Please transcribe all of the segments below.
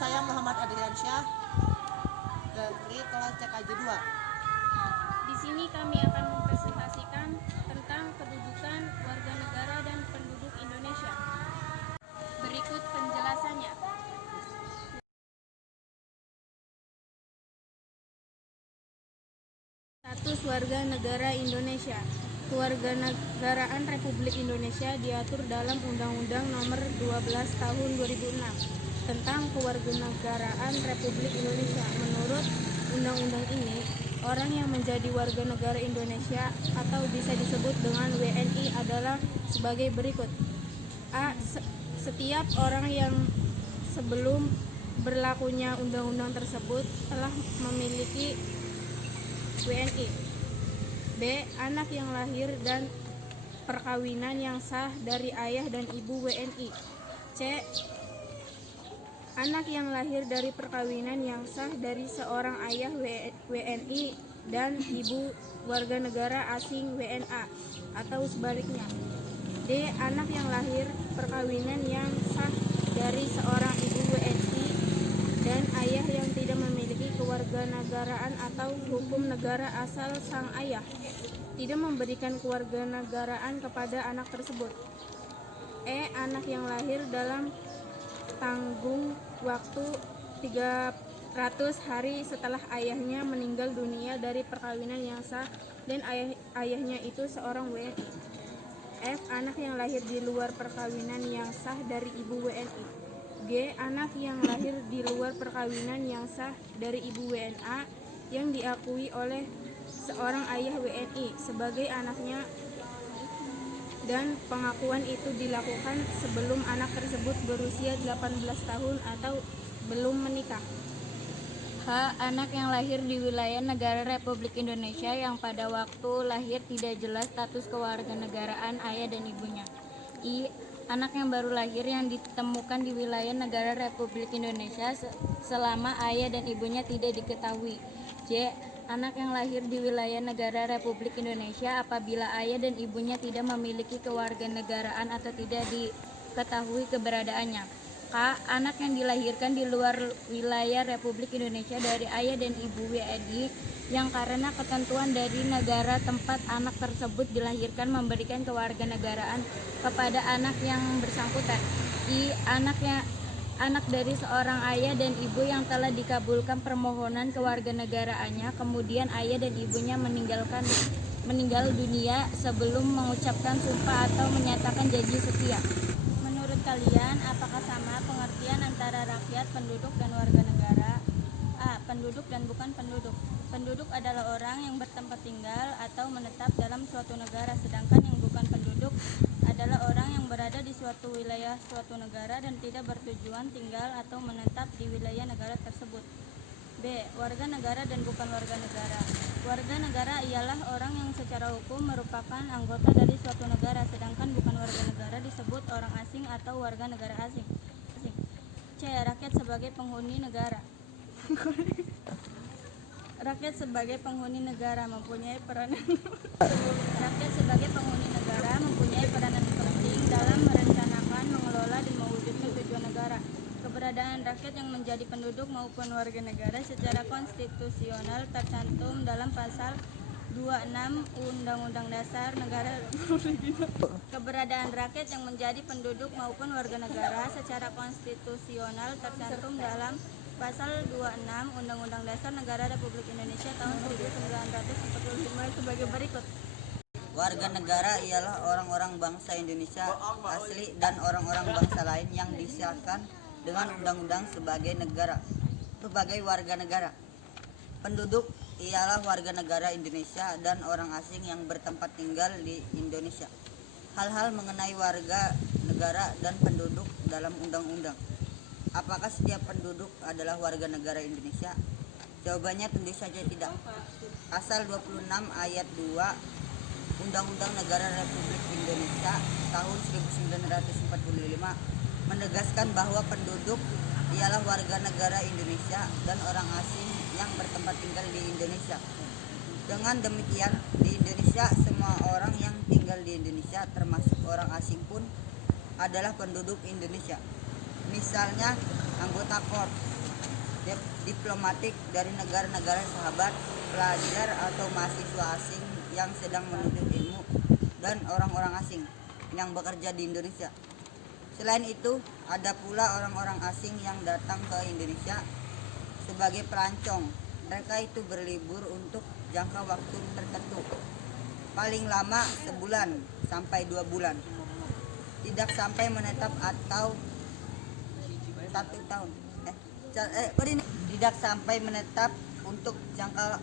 saya Muhammad Adriansyah dari kelas CKJ 2. Di sini kami akan mempresentasikan tentang kedudukan warga negara dan penduduk Indonesia. Berikut penjelasannya. Status warga negara Indonesia. Kewarganegaraan Republik Indonesia diatur dalam Undang-Undang Nomor 12 Tahun 2006 tentang Kewarganegaraan Republik Indonesia. Menurut undang-undang ini, orang yang menjadi warga negara Indonesia atau bisa disebut dengan WNI adalah sebagai berikut. A. Setiap orang yang sebelum berlakunya undang-undang tersebut telah memiliki WNI. B. Anak yang lahir dan perkawinan yang sah dari ayah dan ibu WNI. C. Anak yang lahir dari perkawinan yang sah dari seorang ayah WNI dan ibu warga negara asing WNA atau sebaliknya. D. Anak yang lahir perkawinan yang sah dari seorang ibu WNI dan ayah yang tidak memiliki kewarganegaraan atau hukum negara asal sang ayah, tidak memberikan kewarganegaraan kepada anak tersebut. E. Anak yang lahir dalam tanggung waktu 300 hari setelah ayahnya meninggal dunia dari perkawinan yang sah dan ayahnya itu seorang WNI. F. Anak yang lahir di luar perkawinan yang sah dari ibu WNI. G. Anak yang lahir di luar perkawinan yang sah dari ibu WNA yang diakui oleh seorang ayah WNI sebagai anaknya dan pengakuan itu dilakukan sebelum anak tersebut berusia 18 tahun atau belum menikah. H. Anak yang lahir di wilayah negara Republik Indonesia yang pada waktu lahir tidak jelas status kewarganegaraan ayah dan ibunya. I. Anak yang baru lahir yang ditemukan di wilayah negara Republik Indonesia selama ayah dan ibunya tidak diketahui. J. Anak yang lahir di wilayah negara Republik Indonesia apabila ayah dan ibunya tidak memiliki kewarganegaraan atau tidak diketahui keberadaannya. K. Anak yang dilahirkan di luar wilayah Republik Indonesia dari ayah dan ibu WNI yang karena ketentuan dari negara tempat anak tersebut dilahirkan memberikan kewarganegaraan kepada anak yang bersangkutan. I. Anak dari seorang ayah dan ibu yang telah dikabulkan permohonan kewarganegaraannya, kemudian ayah dan ibunya meninggal dunia sebelum mengucapkan sumpah atau menyatakan janji setia. Menurut kalian, apakah sama pengertian antara rakyat, penduduk, dan warga negara? A. Penduduk dan bukan penduduk. Penduduk adalah orang yang bertempat tinggal atau menetap dalam suatu negara, sedangkan yang bukan penduduk adalah orang yang berada di suatu wilayah suatu negara dan tidak bertujuan tinggal atau menetap di wilayah negara tersebut. B. Warga negara dan bukan warga negara. Warga negara ialah orang yang secara hukum merupakan anggota dari suatu negara, sedangkan bukan warga negara disebut orang asing atau warga negara asing. C. Rakyat sebagai penghuni negara. Rakyat sebagai penghuni negara mempunyai peranan Rakyat sebagai penghuni negara mempunyai peranan penting dalam merencanakan, mengelola, dan mewujudkan tujuan negara. Keberadaan rakyat yang menjadi penduduk maupun warga negara secara konstitusional tercantum dalam pasal 26 Undang-Undang Dasar Negara Republik Indonesia. Keberadaan rakyat yang menjadi penduduk maupun warga negara secara konstitusional tercantum dalam Pasal 26 Undang-Undang Dasar Negara Republik Indonesia tahun 1945 sebagai berikut. Warga negara ialah orang-orang bangsa Indonesia asli dan orang-orang bangsa lain yang disyaratkan dengan undang-undang sebagai warga negara. Penduduk ialah warga negara Indonesia dan orang asing yang bertempat tinggal di Indonesia. Hal-hal mengenai warga negara dan penduduk dalam undang-undang. Apakah setiap penduduk adalah warga negara Indonesia? Jawabannya tentu saja tidak. Pasal 26 ayat 2 Undang-Undang Negara Republik Indonesia tahun 1945 menegaskan bahwa penduduk ialah warga negara Indonesia dan orang asing yang bertempat tinggal di Indonesia. Dengan demikian, di Indonesia semua orang yang tinggal di Indonesia termasuk orang asing pun adalah penduduk Indonesia. misalnya anggota korps diplomatik dari negara-negara sahabat, pelajar atau mahasiswa asing yang sedang menuntut ilmu, dan orang-orang asing yang bekerja di Indonesia. Selain itu, ada pula orang-orang asing yang datang ke Indonesia sebagai pelancong. Mereka itu berlibur untuk jangka waktu tertentu, paling lama sebulan sampai 2 bulan, tidak sampai menetap atau 1 tahun. Tidak sampai menetap untuk jangka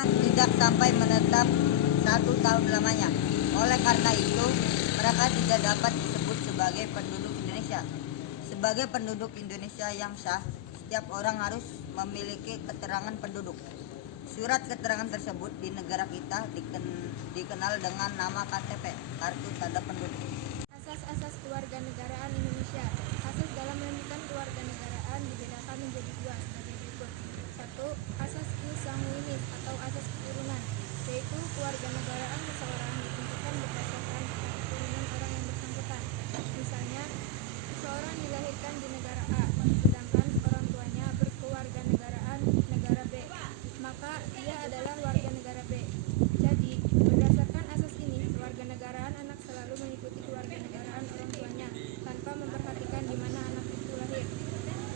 tidak sampai menetap 1 tahun lamanya. Oleh karena itu, mereka tidak dapat disebut sebagai penduduk Indonesia. Sebagai penduduk Indonesia yang sah, setiap orang harus memiliki keterangan penduduk. Surat keterangan tersebut di negara kita dikenal dengan nama KTP, kartu tanda penduduk. Asas-asas kewarganegaraan Indonesia. Asas dalam menentukan kewarganegaraan dibedakan menjadi 2 sebagai berikut. 1. Asas ius sanguinis atau asas keturunan, yaitu kewarganegaraan seseorang ditentukan berdasarkan keturunan orang yang bersangkutan. Misalnya, seseorang dilahirkan di negara A, sedangkan orang tuanya berkewarganegaraan negara B, maka ia adalah warga negara B. Jadi, berdasarkan asas ini, kewarganegaraan anak selalu mengikuti kewarganegaraan orang tuanya tanpa memperhatikan di mana anak itu lahir.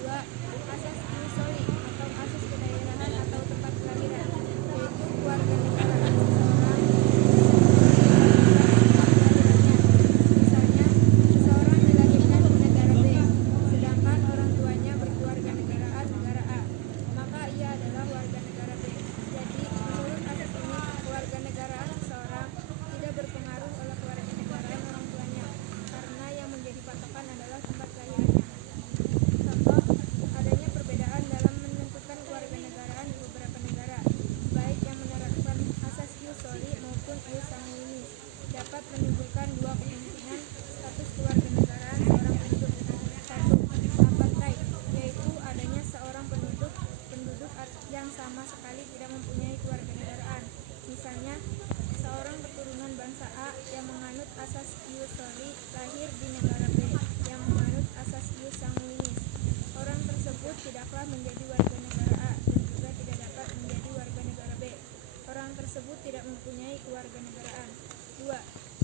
2. Asas ius soli atau asas kedaerahan atau tempat kelahiran, yaitu kewarganegaraan seseorang misalnya, seseorang dilahirkan di negara B, sedangkan orang tuanya berkewarganegaraan negara A, maka ia adalah warga negara B. Jadi, menurut asas ini, kewarganegaraan seseorang tidak berpengaruh oleh kewarganegaraan orang tuanya, karena yang menjadi patokan adalah tempat kelahirannya. Contoh, adanya perbedaan dalam menentukan kewarganegaraan di beberapa negara, baik yang menerapkan asas ius soli maupun ius sanguinis, dapat menimbulkan 2 kemungkinan status kewarganegaraan seorang penduduk. 1. Apartheid, yaitu adanya seorang penduduk yang sama sekali tidak mempunyai kewarganegaraan. Misalnya, seorang keturunan bangsa A yang menganut asas ius soli lahir di negara B yang menganut asas ius sanguinis. Orang tersebut tidaklah menjadi warga negara A dan juga tidak dapat menjadi warga negara B. Orang tersebut tidak mempunyai kewarganegaraan. 2.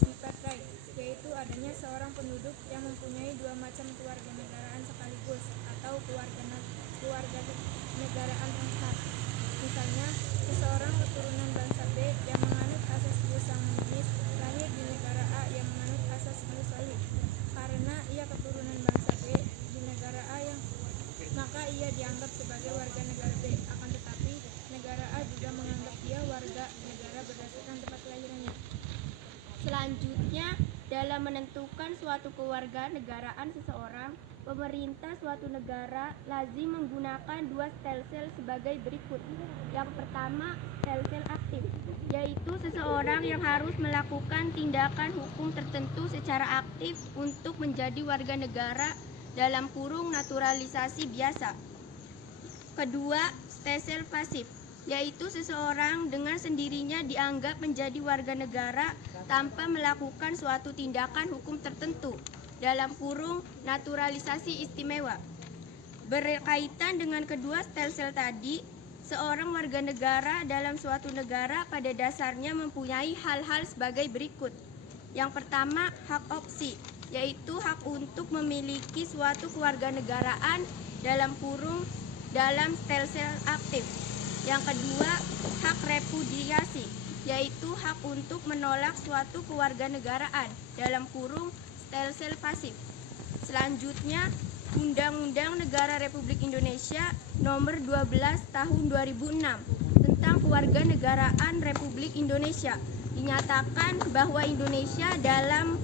Bipartheid, yaitu adanya seorang penduduk yang mempunyai 2 macam kewarganegaraan sekaligus atau kewarganegaraan engkar. Misalnya, seseorang keturunan bangsa B yang menganut asas ius sanguinis lahir di negara A yang menganut asas ius soli. Karena ia keturunan bangsa B di negara A maka ia dianggap sebagai warga negara B. Akan tetapi, negara A juga menganggap dia warga negara berdasarkan tempat kelahirannya. Selanjutnya, dalam menentukan suatu kewarganegaraan seseorang, pemerintah suatu negara lazim menggunakan 2 stelsel sebagai berikut. Yang pertama, stelsel aktif, yaitu seseorang yang harus melakukan tindakan hukum tertentu secara aktif untuk menjadi warga negara dalam kurung naturalisasi biasa. Kedua, stelsel pasif, yaitu seseorang dengan sendirinya dianggap menjadi warga negara tanpa melakukan suatu tindakan hukum tertentu dalam kurung naturalisasi istimewa. Berkaitan dengan kedua stelsel tadi, seorang warga negara dalam suatu negara pada dasarnya mempunyai hal-hal sebagai berikut. Yang pertama, hak opsi, yaitu hak untuk memiliki suatu kewarganegaraan dalam kurung dalam stelsel aktif. Yang kedua, hak repudiasi, yaitu hak untuk menolak suatu kewarganegaraan dalam kurung stelsel pasif. Selanjutnya, Undang-Undang Negara Republik Indonesia Nomor 12 Tahun 2006 tentang Kewarganegaraan Republik Indonesia dinyatakan bahwa Indonesia dalam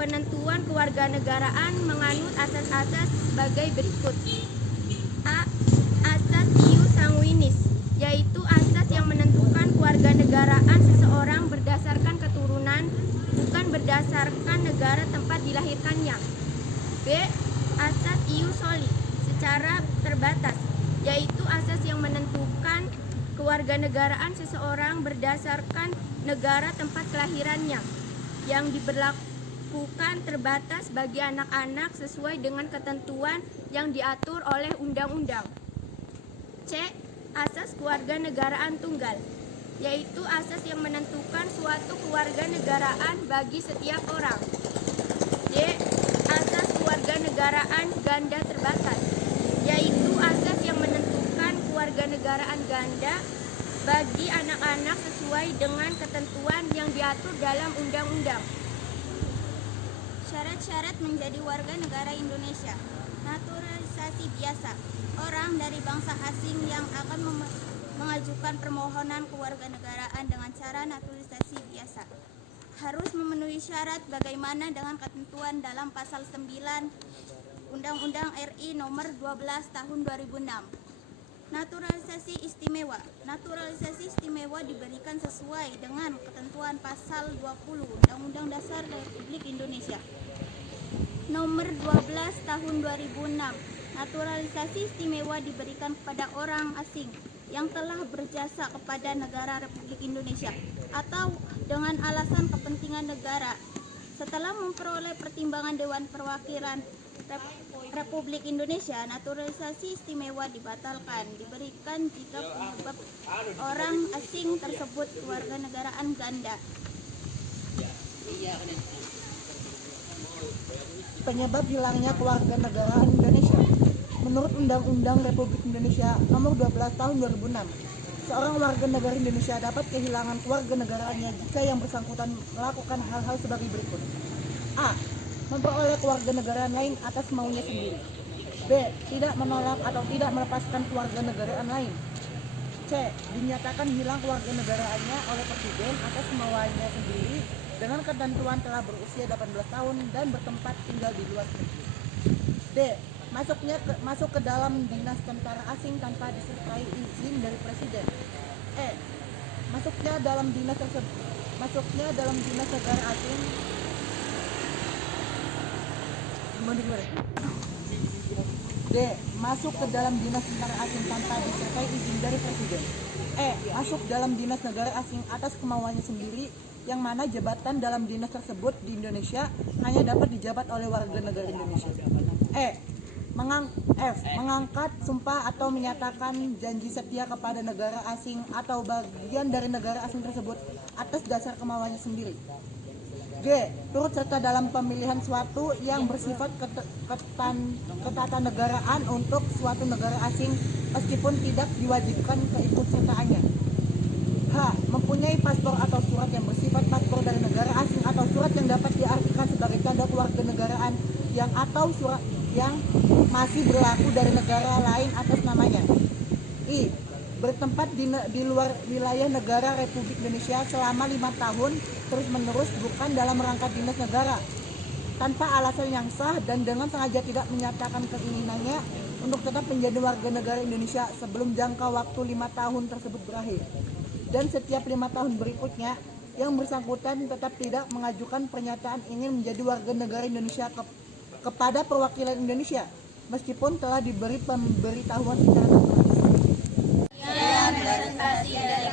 penentuan kewarganegaraan menganut asas-asas sebagai berikut. A. Asas ius sanguinis, yaitu asas yang menentukan kewarganegaraan seseorang berdasarkan keturunan, bukan berdasarkan negara tempat dilahirkannya. B. Asas ius soli, secara terbatas, yaitu asas yang menentukan kewarganegaraan seseorang berdasarkan negara tempat kelahirannya, bukan terbatas bagi anak-anak sesuai dengan ketentuan yang diatur oleh undang-undang. C. Asas kewarganegaraan tunggal, yaitu asas yang menentukan suatu kewarganegaraan bagi setiap orang. D. Asas kewarganegaraan ganda terbatas, yaitu asas yang menentukan kewarganegaraan ganda bagi anak-anak sesuai dengan ketentuan yang diatur dalam undang-undang. Syarat-syarat menjadi warga negara Indonesia. Naturalisasi biasa. Orang dari bangsa asing yang akan mengajukan permohonan kewarganegaraan dengan cara naturalisasi biasa harus memenuhi syarat bagaimana dengan ketentuan dalam pasal 9 Undang-Undang RI nomor 12 tahun 2006. Naturalisasi istimewa. Naturalisasi istimewa diberikan sesuai dengan ketentuan pasal 20 Undang-Undang Dasar Republik Indonesia nomor 12 tahun 2006. Naturalisasi istimewa diberikan kepada orang asing yang telah berjasa kepada negara Republik Indonesia atau dengan alasan kepentingan negara setelah memperoleh pertimbangan Dewan Perwakilan Republik Indonesia. Naturalisasi istimewa dibatalkan diberikan jika penyebab orang asing tersebut kewarganegaraan ganda. Penyebab hilangnya kewarganegaraan Indonesia. Menurut Undang-Undang Republik Indonesia Nomor 12 Tahun 2006, seorang warga negara Indonesia dapat kehilangan kewarganegaraannya jika yang bersangkutan melakukan hal-hal sebagai berikut. A. Memperoleh kewarganegaraan lain atas maunya sendiri. B. Tidak menolak atau tidak melepaskan kewarganegaraan lain. C. Dinyatakan hilang kewarganegaraannya oleh Presiden atas kemauannya sendiri dengan ketentuan telah berusia 18 tahun dan bertempat tinggal di luar negeri. D. Masuk ke dalam dinas tentara asing tanpa disertai izin dari Presiden. E. Masuknya dalam dinas negara asing D. Masuk ke dalam dinas tentara asing tanpa disertai izin dari Presiden. E. Masuk dalam dinas negara asing atas kemauannya sendiri, yang mana jabatan dalam dinas tersebut di Indonesia hanya dapat dijabat oleh warga negara Indonesia. E. Mengangkat sumpah atau menyatakan janji setia kepada negara asing atau bagian dari negara asing tersebut atas dasar kemauannya sendiri. G. Turut serta dalam pemilihan suatu yang bersifat ketatanegaraan untuk suatu negara asing meskipun tidak diwajibkan keikutsertaannya. H. Mempunyai paspor atau surat yang bersifat paspor dari negara asing atau surat yang dapat diartikan sebagai tanda kewarganegaraan yang atau surat yang masih berlaku dari negara lain atas namanya. I. Bertempat di luar wilayah negara Republik Indonesia selama 5 tahun terus-menerus bukan dalam rangka dinas negara, tanpa alasan yang sah dan dengan sengaja tidak menyatakan keinginannya untuk tetap menjadi warga negara Indonesia sebelum jangka waktu 5 tahun tersebut berakhir. Dan setiap 5 tahun berikutnya yang bersangkutan tetap tidak mengajukan pernyataan ingin menjadi warga negara Indonesia kepada perwakilan Indonesia meskipun telah diberi pemberitahuan secara tertulis. Presentasi dari